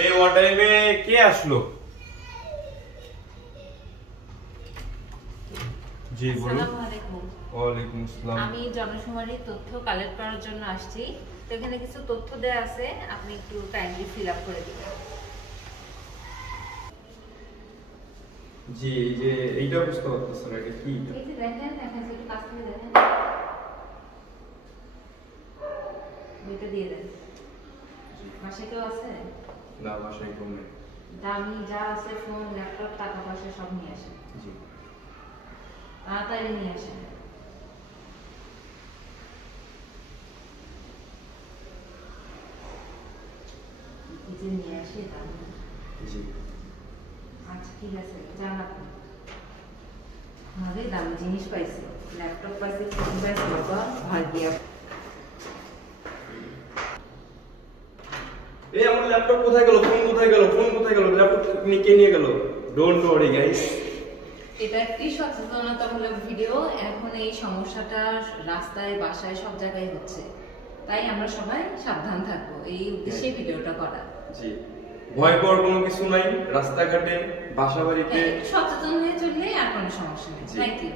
এই ওয়াটাইমে কে আসলো? জি বলুন। আসসালামু আলাইকুম। ওয়ালাইকুম আসসালাম। আমি জনশুমারির তথ্য কালেক্ট করার জন্য আসছি। তো এখানে কিছু তথ্য দেয়া আছে, আপনি একটু কাইন্ডলি ফিল আপ করে দিবেন। জি, এই যে এইটা বুঝতে পারতেছেন না, এটা কি? এই যে দেখেন, একটু কাছ থেকে দেখেন। বইটা দিয়ে দেন। বাসায় কেউ আছে? না, বাসায় কেউ নেই। দামি যা আছে, ফোন, ল্যাপটপ, টাকা পয়সা সব নিয়ে আসেন। জি। তাড়াতাড়ি নিয়ে আসেন। এই যে নিয়ে আসে দামি। জি। আচ্ছা ঠিক আছে, যান আপনি। আমাদের দামি জিনিস পাইছি, ল্যাপটপ পাইছি, ফোন পাইছি, বাবা ভাগ দিয়া। এই আমার ল্যাপটপ কোথায় গেল? ফোন কোথায় গেল? ফোন কোথায় গেল? ল্যাপটপ কে নিয়ে গেল? Don't worry guys. এটা একটি সচেতনতামূলক ভিডিও। এখন এই সমস্যাটা রাস্তায়, বাসায় সব জায়গায় হচ্ছে, তাই আমরা সবাই সাবধান থাকবো, এই উদ্দেশ্যে ভিডিওটা করা। জি, ভয় পাওয়ার কোনো কিছু নাই। রাস্তাঘাটে, বাসা বাড়িতে সচেতন হয়ে চললে আর কোনো সমস্যা নেই। জি। Thank you.